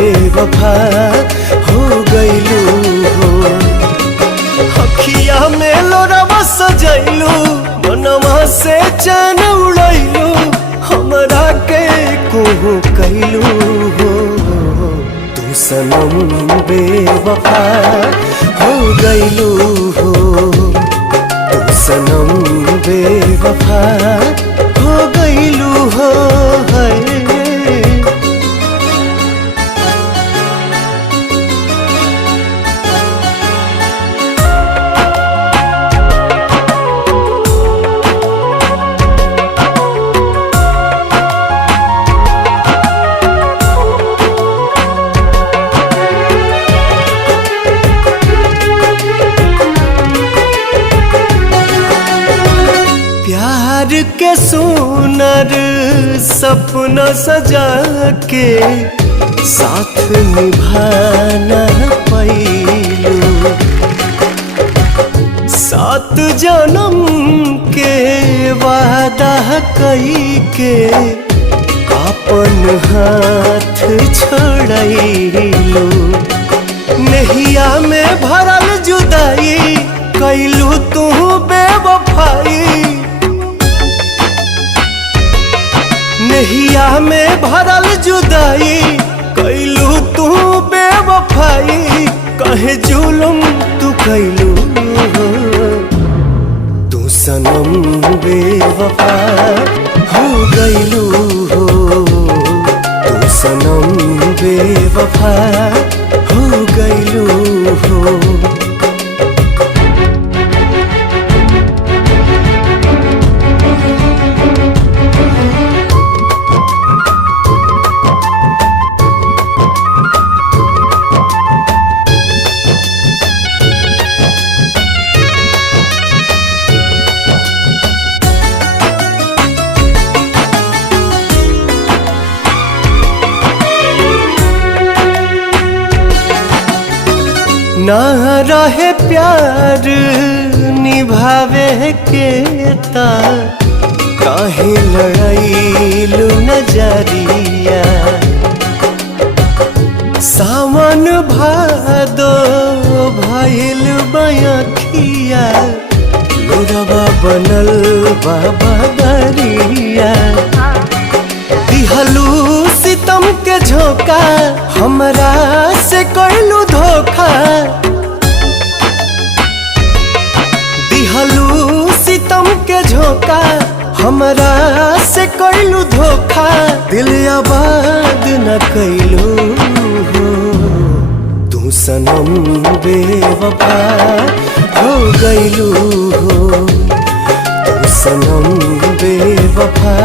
बेवफा हो गइलू हो। अखिया में लोरावा सजैलू, मनवा से चैन उड़ैलू, हमरा के कोहू कैलू हो। तू सनम बेवफा हो गइलू हो। तू सनम बेवफा हो गइलू हो। प्यार के सुनर सपना सजा के साथ निभाना पैलू। 7 जन्म के वादा कई के अपन हाथ छोड़लू। नहिया में भरल जुदाई कैलू तू बेवफाई। नहिया में भरल जुदाई कैलू तू बेवफाई। कहे जुलुम तू कैलू हो। तू सनम बेवफा हो गइलू हो। तू सनम बेवफा हो गइलू हो। ना रहे प्यार निभावे के ता काहे लड़ाईलू नजरिया। सावन भादो भइल बयखिया, लोरवा बनल बाबा दरिया। दिहलू सितम के झोंका, हमरा से कैलू धोखा। दिहलू सितम के झोंका, हमरा से कैलू धोखा। दिल आबाद न कैलू हो। तू सनम बेवफा हो गइलू हो। तू सनम बेवफा